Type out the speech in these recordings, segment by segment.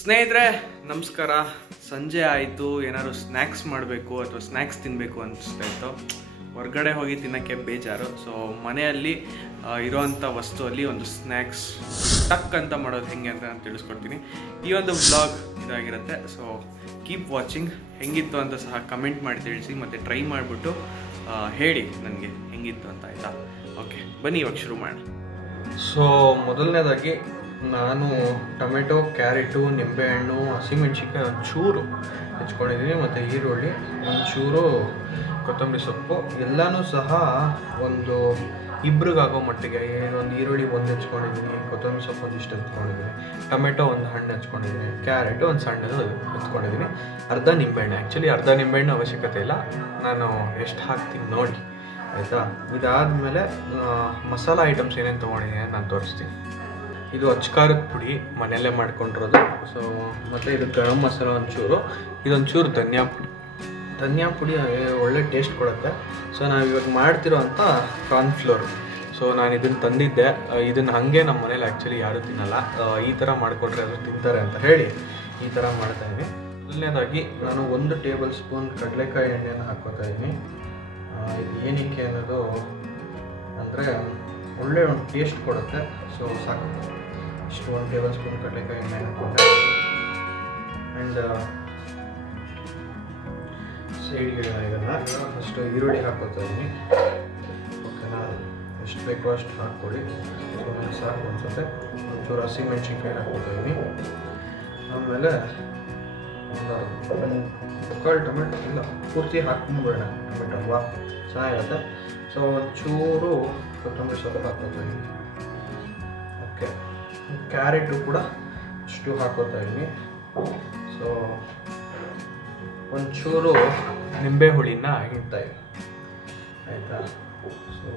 ಸ್ನೇಹಿತರೆ ನಮಸ್ಕಾರ. ಸಂಜೆ ಆಯಿತು, ಏನಾದ್ರು ಸ್ನ್ಯಾಕ್ಸ್ ಮಾಡಬೇಕು ಅಥವಾ ಸ್ನ್ಯಾಕ್ಸ್ ತಿನ್ನಬೇಕು ಅನಿಸ್ತಾ ಇತ್ತು. ಹೊರಗಡೆ ಹೋಗಿ ತಿನ್ನೋಕ್ಕೆ ಬೇಜಾರು. ಸೊ ಮನೆಯಲ್ಲಿ ಇರೋವಂಥ ವಸ್ತುವಲ್ಲಿ ಒಂದು ಸ್ನ್ಯಾಕ್ಸ್ ಟಕ್ ಅಂತ ಮಾಡೋದು ಹೆಂಗೆ ಅಂತ ನಾನು ತಿಳಿಸ್ಕೊಡ್ತೀನಿ. ಈ ಒಂದು ವ್ಲಾಗ್ ಇದಾಗಿರುತ್ತೆ. So keep watching. ಹೆಂಗಿತ್ತು ಅಂತ ಸಹ ಕಮೆಂಟ್ ಮಾಡಿ ತಿಳಿಸಿ, ಮತ್ತು ಟ್ರೈ ಮಾಡಿಬಿಟ್ಟು ಹೇಳಿ ನನಗೆ ಹೆಂಗಿತ್ತು ಅಂತ, ಆಯಿತಾ? ಓಕೆ, ಬನ್ನಿ ಇವಾಗ ಶುರು ಮಾಡೋಣ. ಸೊ ಮೊದಲನೇದಾಗಿ ನಾನು ಟೊಮೆಟೊ, ಕ್ಯಾರೆಟು, ನಿಂಬೆಹಣ್ಣು, ಹಸಿಮೆಣ್ಸಿನ್ಕಾಯಿ ಒಂಚೂರು ಹೆಚ್ಕೊಂಡಿದ್ದೀನಿ, ಮತ್ತು ಈರುಳ್ಳಿ ಒಂಚೂರು, ಕೊತ್ತಂಬರಿ ಸೊಪ್ಪು ಎಲ್ಲನೂ ಸಹ ಒಂದು ಇಬ್ರಿಗಾಗೋ ಮಟ್ಟಿಗೆ ಒಂದು ಈರುಳ್ಳಿ ಒಂದು ಹೆಚ್ಕೊಂಡಿದ್ದೀನಿ, ಕೊತ್ತಂಬರಿ ಸೊಪ್ಪು ಒಂದಿಷ್ಟು ಹೆಚ್ಕೊಂಡಿದ್ದೀನಿ, ಟೊಮೆಟೊ ಒಂದು ಹಣ್ಣು ಹೆಚ್ಕೊಂಡಿದ್ದೀನಿ, ಕ್ಯಾರೆಟು ಒಂದು ಸಣ್ಣದು ಹೆಚ್ಕೊಂಡಿದ್ದೀನಿ, ಅರ್ಧ ನಿಂಬೆಹಣ್ಣು. ಆ್ಯಕ್ಚುಲಿ ಅರ್ಧ ನಿಂಬೆಹಣ್ಣು ಅವಶ್ಯಕತೆ ಇಲ್ಲ, ನಾನು ಎಷ್ಟು ಹಾಕ್ತೀನಿ ನೋಡಿ, ಆಯಿತಾ? ಇದಾದಮೇಲೆ ಮಸಾಲ ಐಟಮ್ಸ್ ಏನೇನು ತೊಗೊಂಡಿದ್ದೀನಿ ನಾನು ತೋರಿಸ್ತೀನಿ. ಇದು ಅಚ್ಕಾರದ ಪುಡಿ ಮನೆಯಲ್ಲೇ ಮಾಡ್ಕೊಂಡಿರೋದು. ಸೊ ಮತ್ತು ಇದು ಗರಂ ಮಸಾಲ ಒಂಚೂರು, ಇದೊಂಚೂರು ಧನಿಯಾ ಪುಡಿ ಒಳ್ಳೆ ಟೇಸ್ಟ್ ಕೊಡುತ್ತೆ. ಸೊ ನಾವು ಇವಾಗ ಮಾಡ್ತಿರೋ ಅಂಥ ಕಾರ್ನ್ಫ್ಲೋರ್. ಸೊ ನಾನು ಇದನ್ನು ತಂದಿದ್ದೆ. ಇದನ್ನು ಹಾಗೆ ನಮ್ಮ ಮನೇಲಿ ಆ್ಯಕ್ಚುಲಿ ಯಾರೂ ತಿನ್ನಲ್ಲ. ಈ ಥರ ಮಾಡಿಕೊಟ್ರೆ ಅದು ತಿಂತಾರೆ ಅಂತ ಹೇಳಿ ಈ ಥರ ಮಾಡ್ತಾಯಿದ್ದೀನಿ. ಮೊದಲನೇದಾಗಿ ನಾನು 1 ಟೇಬಲ್ ಸ್ಪೂನ್ ಕಡಲೆಕಾಯಿ ಎಣ್ಣೆಯನ್ನು ಹಾಕ್ಕೋತಾ ಇದ್ದೀನಿ. ಇದು ಏನಕ್ಕೆ ಅನ್ನೋದು ಅಂದರೆ ಒಳ್ಳೆ ಒಂದು ಟೇಸ್ಟ್ ಕೊಡುತ್ತೆ. ಸೊ ಸಾಕು, ಇಷ್ಟು 1 ಟೇಬಲ್ ಸ್ಪೂನ್ ಕಡಲೆಕಾಯಿ ಎಣ್ಣೆ ಹಾಕ್ಕೊಂಡೆ. ಆ್ಯಂಡ್ ಸೈಡ್ಗೆ ಇದನ್ನು ಫಸ್ಟು ಈರುಳ್ಳಿ ಹಾಕ್ಕೊತಾ ಇದ್ದೀನಿ. ಓಕೆನಾ? ಎಷ್ಟು ಬೇಕೋ ಅಷ್ಟು ಹಾಕ್ಕೊಳ್ಳಿ. ಸೊ ನಾನು ಸಾಕು ಅನಿಸುತ್ತೆ. ಒಂಚೂರು ಹಸಿಮೆಣ್ಸಿನ್ಕಾಯಿ ಹಾಕ್ಕೊತಾ ಇದ್ದೀನಿ. ಆಮೇಲೆ ಒಂದು ಮುಕ್ಕಾಲು ಟೊಮೆಟೊ, ಇಲ್ಲ ಪೂರ್ತಿ ಹಾಕ್ಕೊಂಡ್ಬಿಡೋಣ ಟೊಮೆಟೊ ಅಲ್ವಾ, ಚೆನ್ನಾಗಿರುತ್ತೆ. ಸೊ ಒಂಚೂರು ಕೊತ್ತಂಬರಿ ಸೊಪ್ಪು ಹಾಕ್ಕೊತಾ ಇದ್ದೀನಿ. ಓಕೆ, ಕ್ಯಾರೆಟು ಕೂಡ ಅಷ್ಟು ಹಾಕ್ಕೊತಾ ಇದ್ದೀನಿ. ಸೊ ಒಂಚೂರು ನಿಂಬೆ ಹುಳಿನ ಇಡ್ತಾ ಇದ್ದೀನಿ, ಆಯಿತಾ? ಸೊ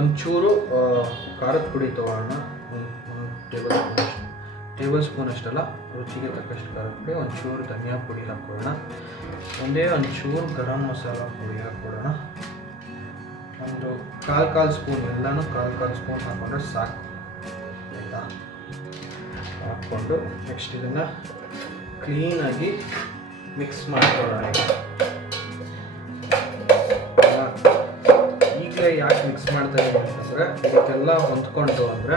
ಒಂಚೂರು ಖಾರದ ಪುಡಿ ತೊಗೊಳ್ಳೋಣ. ಒಂದು ಟೇಬಲ್ ಸ್ಪೂನ್ ಅಷ್ಟಲ್ಲ, ರುಚಿಗೆ ತಕ್ಕಷ್ಟು ಖಾರದ ಪುಡಿ, ಒಂಚೂರು ಧನಿಯಾ ಪುಡಿ ಹಾಕ್ಕೊಳ್ಳೋಣ, ಒಂಚೂರು ಗರಂ ಮಸಾಲ ಪುಡಿ ಹಾಕ್ಕೊಳ್ಳೋಣ, ಒಂದು ಕಾಲು ಸ್ಪೂನ್, ಎಲ್ಲನೂ ಕಾಲು ಸ್ಪೂನ್ ಹಾಕ್ಕೊಂಡ್ರೆ ಸಾಕು, ಆಯಿತಾ? ಹಾಕ್ಕೊಂಡು ನೆಕ್ಸ್ಟ್ ಇದನ್ನು ಕ್ಲೀನಾಗಿ ಮಿಕ್ಸ್ ಮಾಡ್ಕೊಳ್ಳೋಣ. ಈಗಲೇ ಯಾಕೆ ಮಿಕ್ಸ್ ಮಾಡ್ತಾ ಇದ್ದೀನಿ ಅಂತಂದರೆ, ಇದಕ್ಕೆಲ್ಲ ಹೊಂದ್ಕೊಂಡು ಅಂದರೆ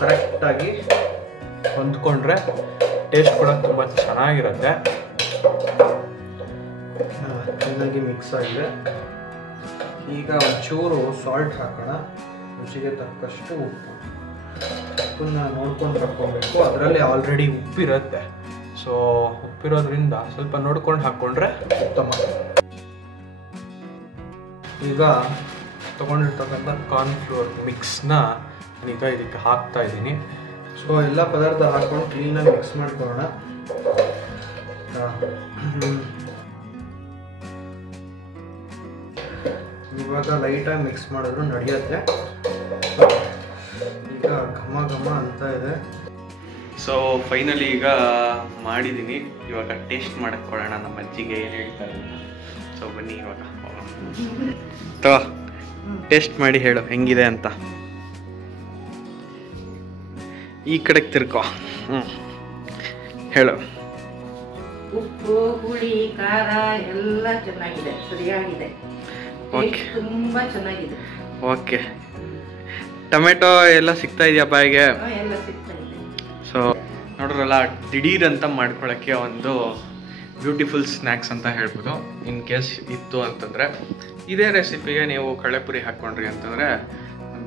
ಕರೆಕ್ಟಾಗಿ ಹೊಂದ್ಕೊಂಡ್ರೆ ಟೇಸ್ಟ್ ಕೂಡ ತುಂಬ ಚೆನ್ನಾಗಿರುತ್ತೆ. ಚೆನ್ನಾಗಿ ಮಿಕ್ಸ್ ಆಗಿದೆ. ಈಗ ಒಂಚೂರು ಸಾಲ್ಟ್ ಹಾಕೋಣ, ರುಚಿಗೆ ತಕ್ಕಷ್ಟು ಉಪ್ಪನ್ನ ನೋಡ್ಕೊಂಡು ಹಾಕ್ಕೊಬೇಕು. ಅದರಲ್ಲಿ ಆಲ್ರೆಡಿ ಉಪ್ಪಿರುತ್ತೆ. ಸೊ ಉಪ್ಪಿರೋದ್ರಿಂದ ಸ್ವಲ್ಪ ನೋಡ್ಕೊಂಡು ಹಾಕ್ಕೊಂಡ್ರೆ ಉತ್ತಮ. ಈಗ ತೊಗೊಂಡಿರ್ತಕ್ಕಂಥ ಕಾರ್ನ್ಫ್ಲೋರ್ ಮಿಕ್ಸ್ನ ಈಗ ಇದಕ್ಕೆ ಹಾಕ್ತಾ ಇದ್ದೀನಿ. ಸೊ ಎಲ್ಲ ಪದಾರ್ಥ ಹಾಕ್ಕೊಂಡು ಕ್ಲೀನಾಗಿ ಮಿಕ್ಸ್ ಮಾಡ್ಕೊಳ್ಳೋಣ. ಇವಾಗ ಲೈಟಾಗಿ ಮಿಕ್ಸ್ ಮಾಡಿದ್ರು ನಡೆಯುತ್ತೆ. ಈಗ ಘಮ ಅಂತ ಇದೆ. ಸೊ ಫೈನಲಿ ಈಗ ಮಾಡಿದ್ದೀನಿ. ಇವಾಗ ಟೇಸ್ಟ್ ಮಾಡಕ್ಕೆ ಕೊಡೋಣ ನಮ್ಮ ಅಜ್ಜಿಗೆ ಏನು ಹೇಳ್ತಾರೆ ಅಂತ. ಸೊ ಬನ್ನಿ ಇವಾಗ ಟೇಸ್ಟ್ ಮಾಡಿ ಹೇಳು ಹೆಂಗಿದೆ ಅಂತ. ಈ ಕಡೆಗೆ ತಿರ್ಕೋ, ಹೇಳು. ಉಪ್ಪು, ಹುಳಿ, ಖಾರ ಎಲ್ಲ ಚೆನ್ನಾಗಿದೆ, ಸರಿಯಾಗಿದೆ, ತುಂಬಾ ಚೆನ್ನಾಗಿದೆ. ಓಕೆ, ಟೊಮೆಟೊ ಎಲ್ಲ ಸಿಗ್ತಾ ಇದೆಯಾ ಬಾಯಿಗೆ? ಎಲ್ಲ ಸಿಗ್ತಾ ಇದೆ. ಸೊ ನೋಡ್ರಲ್ಲ, ದಿಢೀರ್ ಅಂತ ಮಾಡ್ಕೊಳ್ಳೋಕ್ಕೆ ಒಂದು ಬ್ಯೂಟಿಫುಲ್ ಸ್ನ್ಯಾಕ್ಸ್ ಅಂತ ಹೇಳ್ಬೋದು. ಇನ್ ಕೇಸ್ ಇತ್ತು ಅಂತಂದರೆ ಇದೇ ರೆಸಿಪಿಗೆ ನೀವು ಕಡಲೆಪುರಿ ಹಾಕ್ಕೊಂಡ್ರಿ ಅಂತಂದರೆ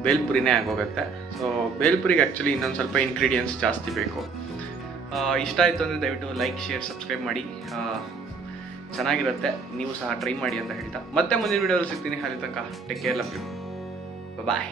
ಬೇಲ್ಪುರಿನೇ ಆಗೋಗುತ್ತೆ. ಸೊ ಬೇಲ್ಪುರಿಗೆ ಆ್ಯಕ್ಚುಲಿ ಇನ್ನೊಂದು ಸ್ವಲ್ಪ ಇಂಗ್ರೀಡಿಯೆಂಟ್ಸ್ ಜಾಸ್ತಿ ಬೇಕು. ಇಷ್ಟ ಆಯಿತು ಅಂದರೆ ದಯವಿಟ್ಟು ಲೈಕ್, ಶೇರ್, ಸಬ್ಸ್ಕ್ರೈಬ್ ಮಾಡಿ. ಚೆನ್ನಾಗಿರುತ್ತೆ, ನೀವು ಸಹ ಟ್ರೈ ಮಾಡಿ ಅಂತ ಹೇಳ್ತಾ ಮತ್ತೆ ಮುಂದಿನ ವೀಡಿಯೋದಲ್ಲಿ ಸಿಗ್ತೀನಿ. ಅಲ್ಲಿ ತನಕ take care, love you, bye.